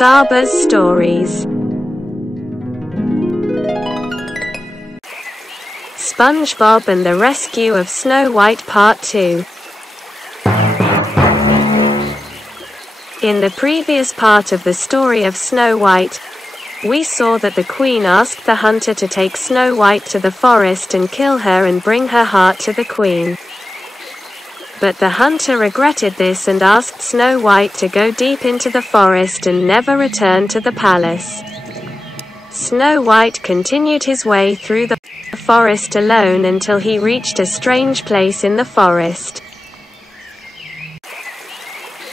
Saba's Stories. SpongeBob and the Rescue of Snow White Part 2. In the previous part of the story of Snow White, we saw that the Queen asked the hunter to take Snow White to the forest and kill her and bring her heart to the Queen. But the hunter regretted this and asked Snow White to go deep into the forest and never return to the palace. Snow White continued his way through the forest alone until he reached a strange place in the forest.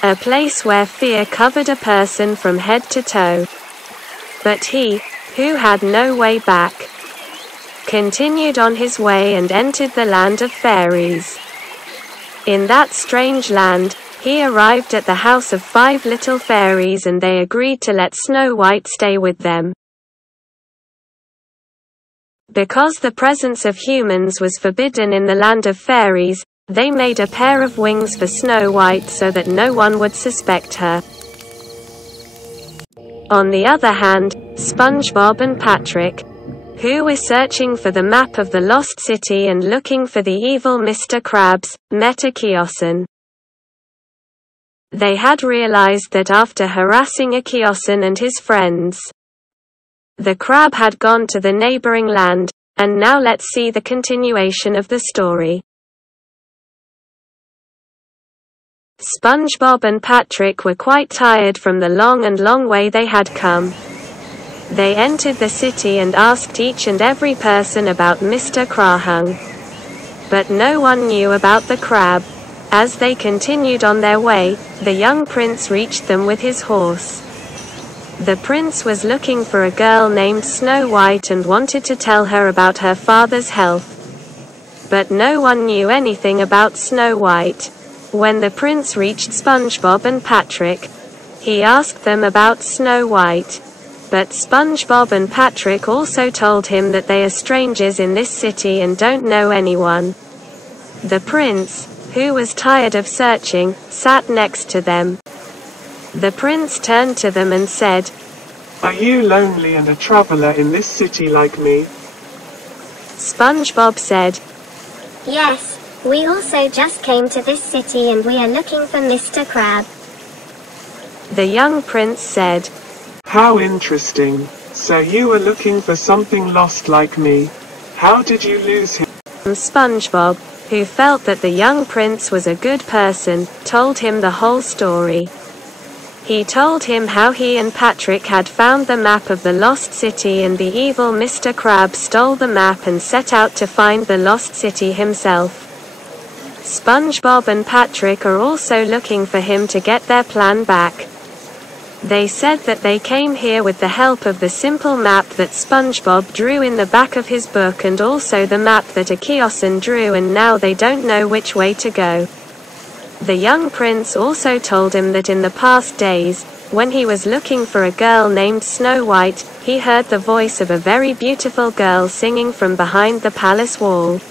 A place where fear covered a person from head to toe. But he, who had no way back, continued on his way and entered the land of fairies. In that strange land, he arrived at the house of 5 little fairies and they agreed to let Snow White stay with them. Because the presence of humans was forbidden in the land of fairies, they made a pair of wings for Snow White so that no one would suspect her. On the other hand, SpongeBob and Patrick, who were searching for the map of the lost city and looking for the evil Mr. Krabs, met a Kiosan. They had realized that after harassing a Kiosan and his friends, the crab had gone to the neighboring land, and now let's see the continuation of the story. SpongeBob and Patrick were quite tired from the long way they had come. They entered the city and asked each and every person about Mr. Krahung. But no one knew about the crab. As they continued on their way, the young prince reached them with his horse. The prince was looking for a girl named Snow White and wanted to tell her about her father's health. But no one knew anything about Snow White. When the prince reached SpongeBob and Patrick, he asked them about Snow White. But SpongeBob and Patrick also told him that they are strangers in this city and don't know anyone. The prince, who was tired of searching, sat next to them. The prince turned to them and said, "Are you lonely and a traveler in this city like me?" SpongeBob said, "Yes, we also just came to this city and we are looking for Mr. Crab." The young prince said, "How interesting. So you were looking for something lost like me. How did you lose him?" SpongeBob, who felt that the young prince was a good person, told him the whole story. He told him how he and Patrick had found the map of the lost city and the evil Mr. Krabs stole the map and set out to find the lost city himself. SpongeBob and Patrick are also looking for him to get their plan back. They said that they came here with the help of the simple map that SpongeBob drew in the back of his book and also the map that a Kiosan drew, and now they don't know which way to go. The young prince also told him that in the past days, when he was looking for a girl named Snow White, he heard the voice of a very beautiful girl singing from behind the palace wall.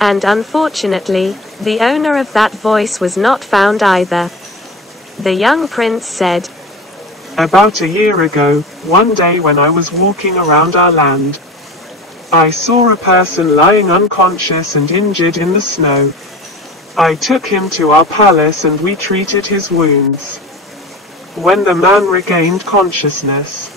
And unfortunately, the owner of that voice was not found either. The young prince said, "About a year ago, one day when I was walking around our land, I saw a person lying unconscious and injured in the snow. I took him to our palace and we treated his wounds. When the man regained consciousness,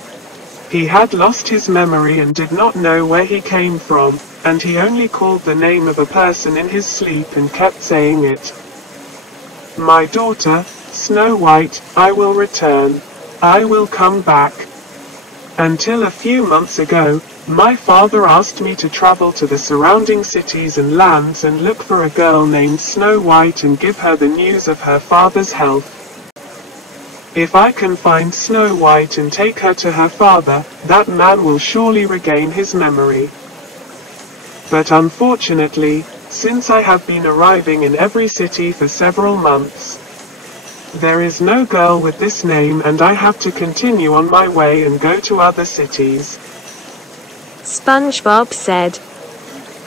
he had lost his memory and did not know where he came from, and he only called the name of a person in his sleep and kept saying it. My daughter, Snow White, I will return. I will come back. Until a few months ago, my father asked me to travel to the surrounding cities and lands and look for a girl named Snow White and give her the news of her father's health. If I can find Snow White and take her to her father, that man will surely regain his memory. But unfortunately, since I have been arriving in every city for several months, there is no girl with this name and I have to continue on my way and go to other cities." SpongeBob said,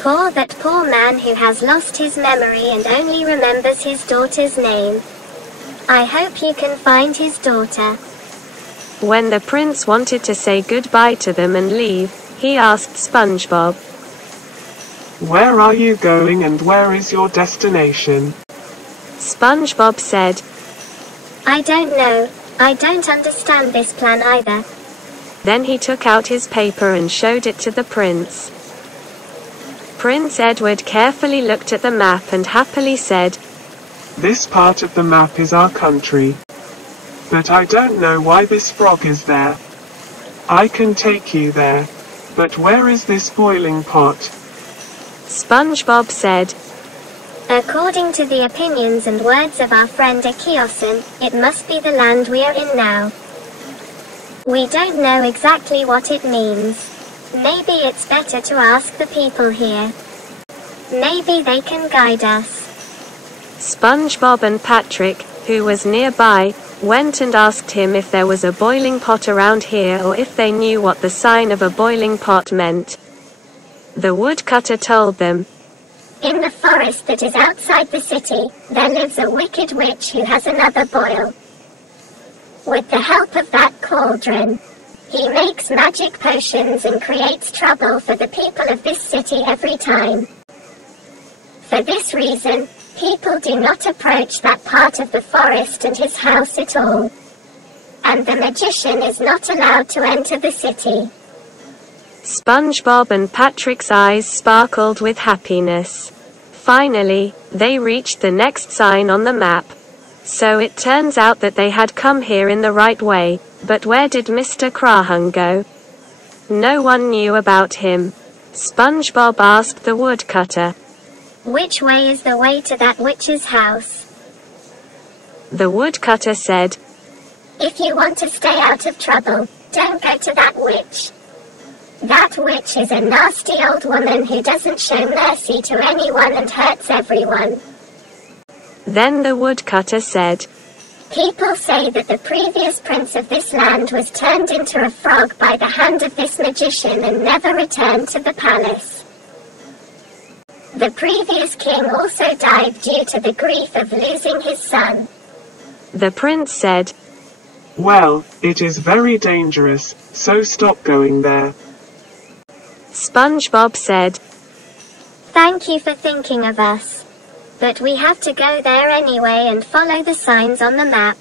That poor man who has lost his memory and only remembers his daughter's name. I hope you can find his daughter." When the prince wanted to say goodbye to them and leave, he asked SpongeBob, "Where are you going and where is your destination?" SpongeBob said, "I don't know. I don't understand this plan either." Then he took out his paper and showed it to the prince. Prince Edward carefully looked at the map and happily said, "This part of the map is our country. But I don't know why this frog is there. I can take you there. But where is this boiling pot?" SpongeBob said, "According to the opinions and words of our friend Akiosen, it must be the land we are in now. We don't know exactly what it means. Maybe it's better to ask the people here. Maybe they can guide us." SpongeBob and Patrick, who was nearby, went and asked him if there was a boiling pot around here or if they knew what the sign of a boiling pot meant. The woodcutter told them, "In the forest that is outside the city, there lives a wicked witch who has another boil. With the help of that cauldron, he makes magic potions and creates trouble for the people of this city every time. For this reason, people do not approach that part of the forest and his house at all. And the magician is not allowed to enter the city." SpongeBob and Patrick's eyes sparkled with happiness. Finally, they reached the next sign on the map. So it turns out that they had come here in the right way, but where did Mr. Krahung go? No one knew about him. SpongeBob asked the woodcutter, "Which way is the way to that witch's house?" The woodcutter said, "If you want to stay out of trouble, don't go to that witch. That witch is a nasty old woman who doesn't show mercy to anyone and hurts everyone." Then the woodcutter said, "People say that the previous prince of this land was turned into a frog by the hand of this magician and never returned to the palace. The previous king also died due to the grief of losing his son." The prince said, "Well, it is very dangerous, so stop going there." SpongeBob said, "Thank you for thinking of us. But we have to go there anyway and follow the signs on the map.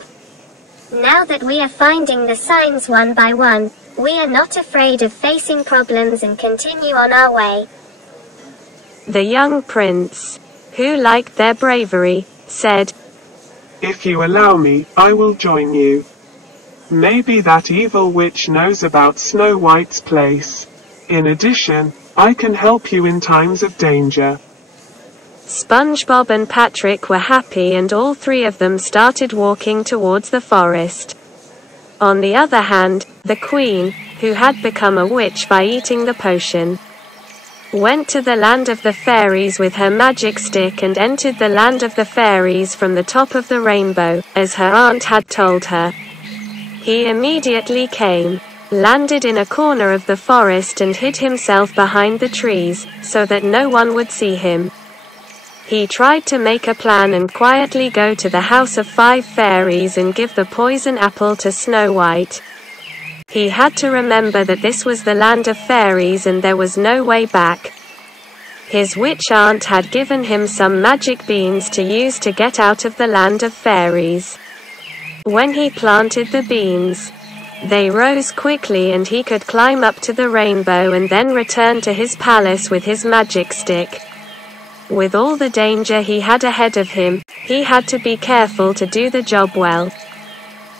Now that we are finding the signs one by one, we are not afraid of facing problems and continue on our way." The young prince, who liked their bravery, said, "If you allow me, I will join you. Maybe that evil witch knows about Snow White's place. In addition, I can help you in times of danger." SpongeBob and Patrick were happy and all three of them started walking towards the forest. On the other hand, the queen, who had become a witch by eating the potion, went to the land of the fairies with her magic stick and entered the land of the fairies from the top of the rainbow, as her aunt had told her. He immediately came, landed in a corner of the forest and hid himself behind the trees, so that no one would see him. He tried to make a plan and quietly go to the house of 5 fairies and give the poison apple to Snow White. He had to remember that this was the land of fairies and there was no way back. His witch aunt had given him some magic beans to use to get out of the land of fairies. When he planted the beans, they rose quickly and he could climb up to the rainbow and then return to his palace with his magic stick. With all the danger he had ahead of him, he had to be careful to do the job well.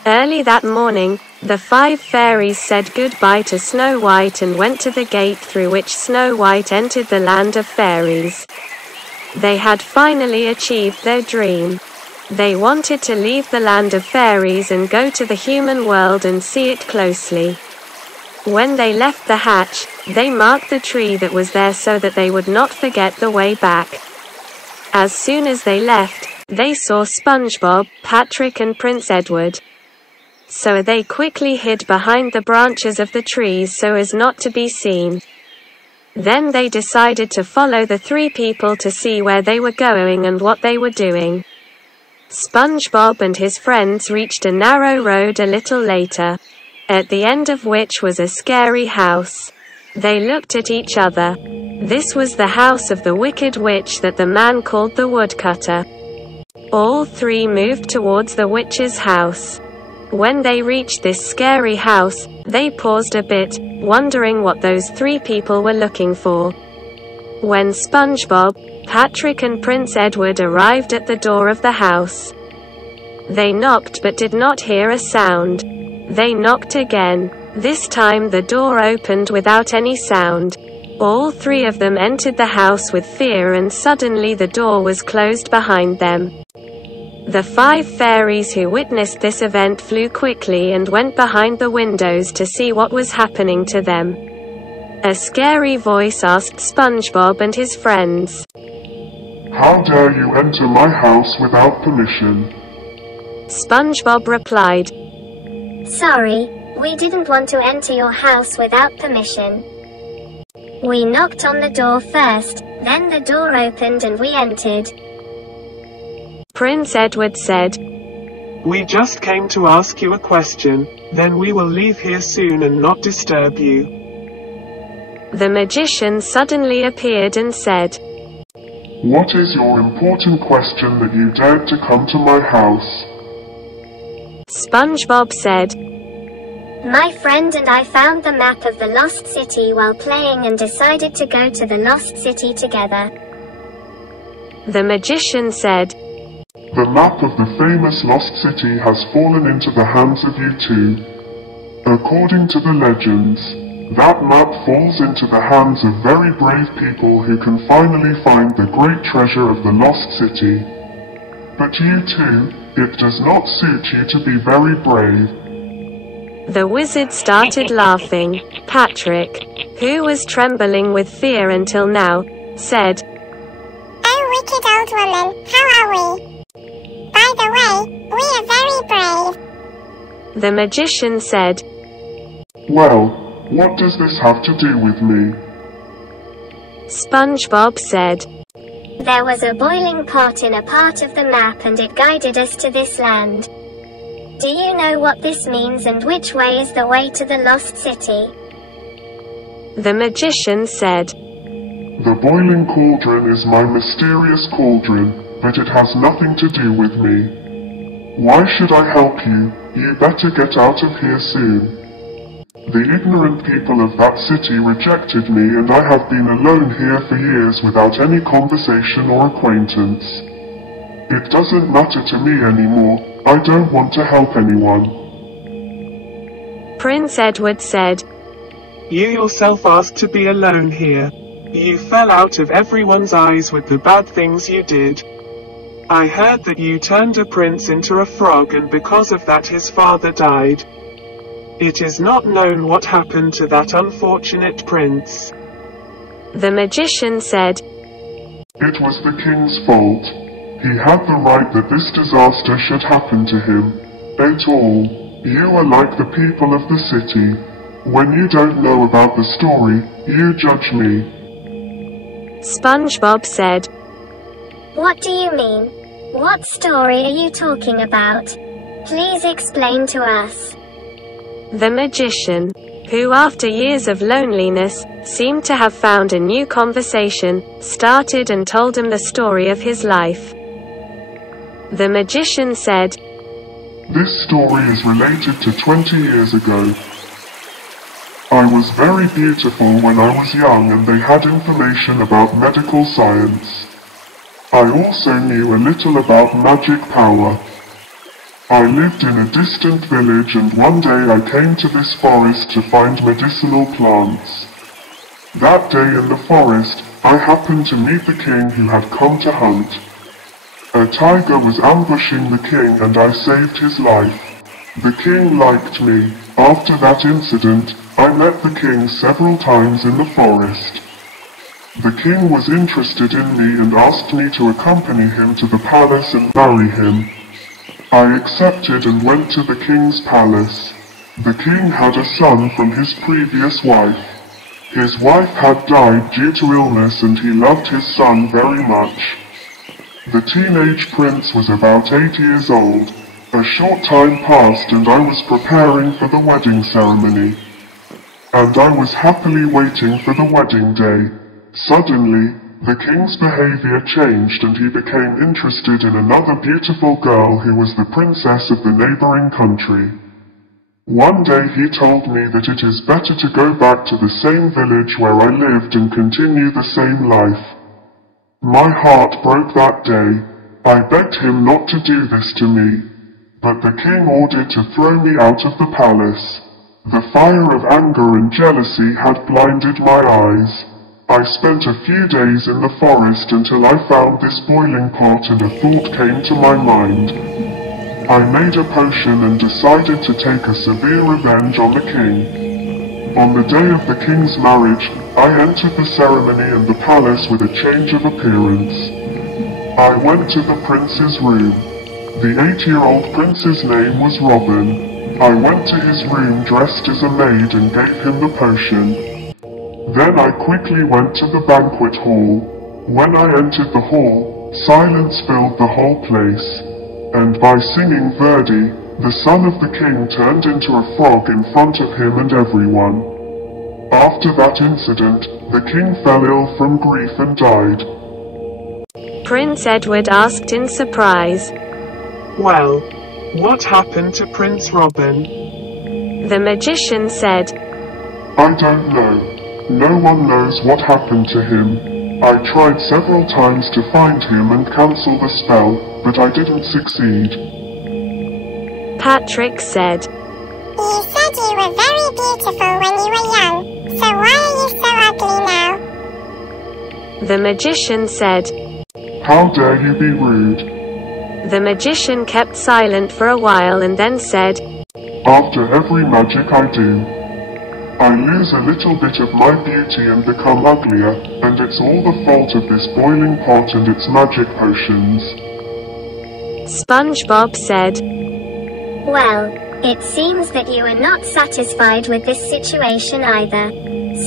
Early that morning, the 5 fairies said goodbye to Snow White and went to the gate through which Snow White entered the land of fairies. They had finally achieved their dream. They wanted to leave the land of fairies and go to the human world and see it closely. When they left the hatch, they marked the tree that was there so that they would not forget the way back. As soon as they left, they saw SpongeBob, Patrick and Prince Edward. So they quickly hid behind the branches of the trees so as not to be seen. Then they decided to follow the 3 people to see where they were going and what they were doing. SpongeBob and his friends reached a narrow road a little later. at the end of which was a scary house. They looked at each other. This was the house of the wicked witch that the man called the woodcutter. All three moved towards the witch's house. When they reached this scary house, they paused a bit, wondering what those three people were looking for. When SpongeBob, Patrick and Prince Edward arrived at the door of the house, they knocked but did not hear a sound. They knocked again. This time the door opened without any sound. All three of them entered the house with fear, and suddenly the door was closed behind them. The 5 fairies who witnessed this event flew quickly and went behind the windows to see what was happening to them. A scary voice asked SpongeBob and his friends, "How dare you enter my house without permission?" SpongeBob replied, Sorry, we didn't want to enter your house without permission. We knocked on the door first, then the door opened and we entered. Prince Edward said, We just came to ask you a question, then we will leave here soon and not disturb you. The magician suddenly appeared and said, "What is your important question that you dared to come to my house?" SpongeBob said, My friend and I found the map of the Lost City while playing and decided to go to the Lost City together. The magician said, The map of the famous Lost City has fallen into the hands of you two. According to the legends, that map falls into the hands of very brave people who can finally find the great treasure of the Lost City. But you two, it does not suit you to be very brave. The wizard started laughing. Patrick, who was trembling with fear until now, said, Oh, wicked old woman, how are we? By the way, we are very brave. The magician said, Well, what does this have to do with me? SpongeBob said, There was a boiling pot in a part of the map and it guided us to this land. Do you know what this means and which way is the way to the Lost City? The magician said, The boiling cauldron is my mysterious cauldron, but it has nothing to do with me. Why should I help you? You better get out of here soon. The ignorant people of that city rejected me, and I have been alone here for years without any conversation or acquaintance. It doesn't matter to me anymore. I don't want to help anyone. Prince Edward said, You yourself asked to be alone here. You fell out of everyone's eyes with the bad things you did. I heard that you turned a prince into a frog, and because of that his father died. It is not known what happened to that unfortunate prince. The magician said, It was the king's fault. He had the right that this disaster should happen to him. Et al. You are like the people of the city. When you don't know about the story, you judge me. SpongeBob said, What do you mean? What story are you talking about? Please explain to us. The magician, who after years of loneliness, seemed to have found a new conversation, started and told him the story of his life. The magician said, This story is related to 20 years ago. I was very beautiful when I was young and they had information about medical science. I also knew a little about magic power. I lived in a distant village and one day I came to this forest to find medicinal plants. That day in the forest, I happened to meet the king who had come to hunt. A tiger was ambushing the king and I saved his life. The king liked me. After that incident, I met the king several times in the forest. The king was interested in me and asked me to accompany him to the palace and marry him. I accepted and went to the king's palace. The king had a son from his previous wife. His wife had died due to illness and he loved his son very much. The teenage prince was about 8 years old. A short time passed and I was preparing for the wedding ceremony. And I was happily waiting for the wedding day. Suddenly, the king's behavior changed and he became interested in another beautiful girl who was the princess of the neighboring country. One day he told me that it is better to go back to the same village where I lived and continue the same life. My heart broke that day. I begged him not to do this to me, but the king ordered to throw me out of the palace. The fire of anger and jealousy had blinded my eyes. I spent a few days in the forest until I found this boiling pot and a thought came to my mind. I made a potion and decided to take a severe revenge on the king. On the day of the king's marriage, I entered the ceremony and the palace with a change of appearance. I went to the prince's room. The 8-year-old prince's name was Robin. I went to his room dressed as a maid and gave him the potion. Then I quickly went to the banquet hall. When I entered the hall, silence filled the whole place. And by singing Verdi, the son of the king turned into a frog in front of him and everyone. After that incident, the king fell ill from grief and died. Prince Edward asked in surprise. Well, what happened to Prince Robin? The magician said, I don't know. No one knows what happened to him. I tried several times to find him and cancel the spell, but I didn't succeed. Patrick said, You said you were very beautiful when you were young, so why are you so ugly now? The magician said, How dare you be rude? The magician kept silent for a while and then said, After every magic I do, I lose a little bit of my beauty and become uglier, and it's all the fault of this boiling pot and its magic potions. SpongeBob said, Well, it seems that you are not satisfied with this situation either.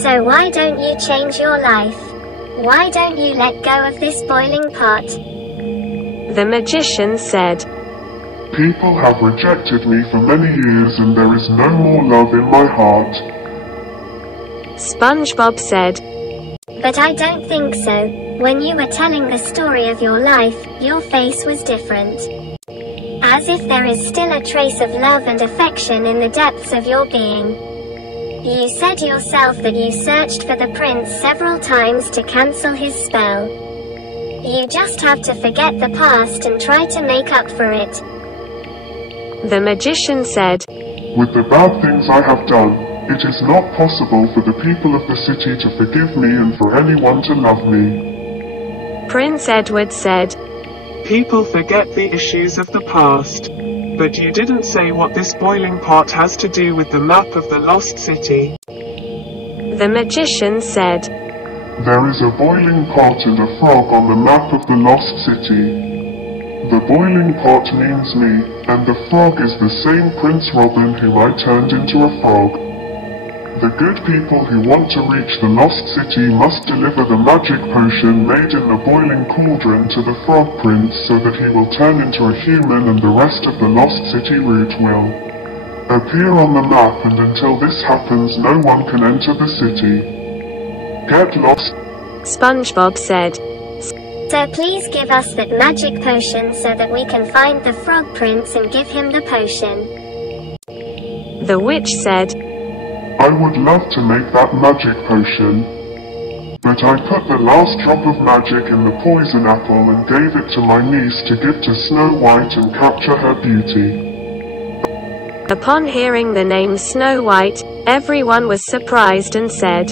So why don't you change your life? Why don't you let go of this boiling pot? The magician said, People have rejected me for many years and there is no more love in my heart. SpongeBob said, But I don't think so. When you were telling the story of your life, your face was different. As if there is still a trace of love and affection in the depths of your being. You said yourself that you searched for the prince several times to cancel his spell. You just have to forget the past and try to make up for it. The magician said, With the bad things I have done, it is not possible for the people of the city to forgive me and for anyone to love me. Prince Edward said, People forget the issues of the past. But you didn't say what this boiling pot has to do with the map of the lost city. The magician said, There is a boiling pot and a frog on the map of the lost city. The boiling pot means me, and the frog is the same Prince Robin whom I turned into a frog. The good people who want to reach the lost city must deliver the magic potion made in the boiling cauldron to the Frog Prince so that he will turn into a human and the rest of the lost city route will appear on the map, and until this happens no one can enter the city. Get lost. SpongeBob said, So please give us that magic potion so that we can find the Frog Prince and give him the potion. The witch said, I would love to make that magic potion, but I put the last drop of magic in the poison apple and gave it to my niece to give to Snow White and capture her beauty. Upon hearing the name Snow White, everyone was surprised and said,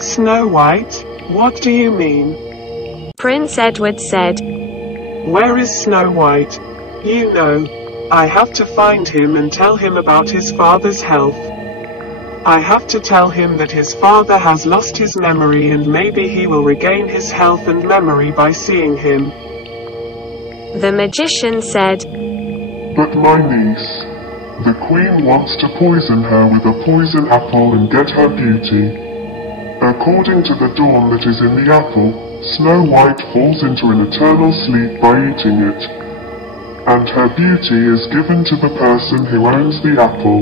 Snow White? What do you mean? Prince Edward said, Where is Snow White? You know, I have to find him and tell him about his father's health. I have to tell him that his father has lost his memory and maybe he will regain his health and memory by seeing him. The magician said, But my niece, the queen wants to poison her with a poison apple and get her beauty. According to the dawn that is in the apple, Snow White falls into an eternal sleep by eating it. and her beauty is given to the person who owns the apple.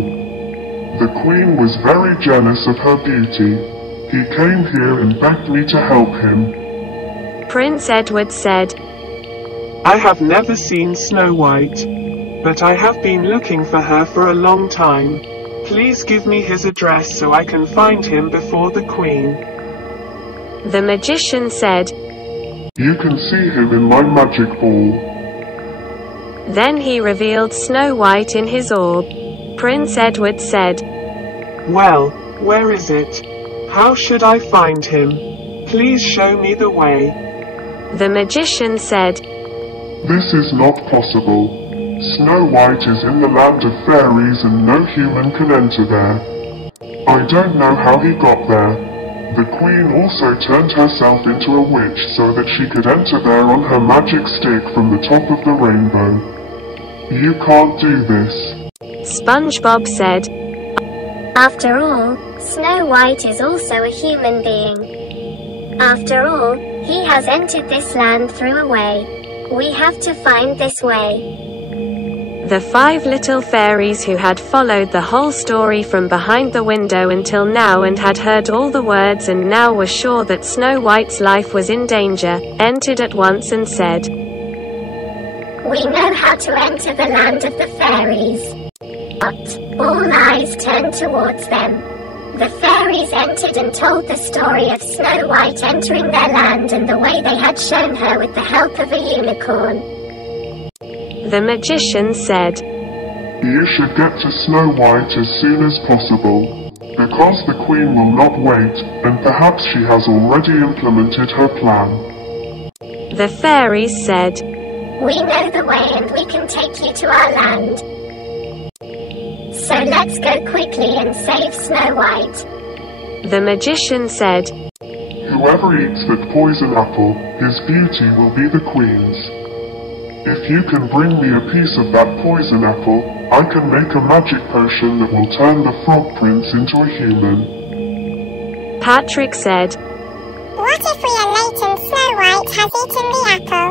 The queen was very jealous of her beauty. He came here and begged me to help him. Prince Edward said, I have never seen Snow White, but I have been looking for her for a long time. Please give me his address so I can find him before the queen. The magician said, You can see him in my magic ball. Then he revealed Snow White in his orb. Prince Edward said, Well, where is it? How should I find him? Please show me the way. The magician said, This is not possible. Snow White is in the land of fairies and no human can enter there. I don't know how he got there. The queen also turned herself into a witch so that she could enter there on her magic stick from the top of the rainbow. You can't do this. SpongeBob said, After all, Snow White is also a human being. After all, he has entered this land through a way. We have to find this way. The 5 little fairies who had followed the whole story from behind the window until now and had heard all the words and now were sure that Snow White's life was in danger, entered at once and said, We know how to enter the land of the fairies. But all eyes turned towards them. The fairies entered and told the story of Snow White entering their land and the way they had shown her with the help of a unicorn. The magician said, You should get to Snow White as soon as possible, because the queen will not wait, and perhaps she has already implemented her plan. The fairies said, We know the way and we can take you to our land. So let's go quickly and save Snow White. The magician said, Whoever eats that poison apple, his beauty will be the queen's. If you can bring me a piece of that poison apple, I can make a magic potion that will turn the Frog Prince into a human. Patrick said, What if we are late and Snow White has eaten the apple?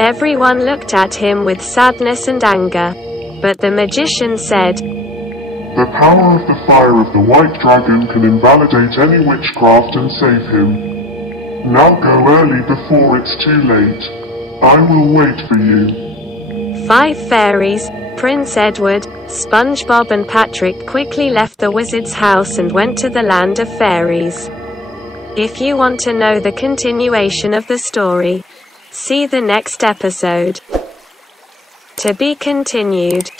Everyone looked at him with sadness and anger. But the magician said, The power of the fire of the white dragon can invalidate any witchcraft and save him. Now go early before it's too late. I will wait for you. 5 fairies, Prince Edward, SpongeBob and Patrick quickly left the wizard's house and went to the land of fairies. If you want to know the continuation of the story, see the next episode. To be continued.